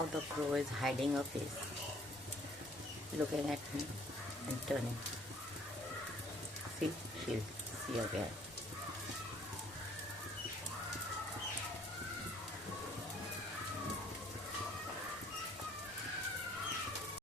how the crow is hiding her face, looking at me and turning. See, she'll see again.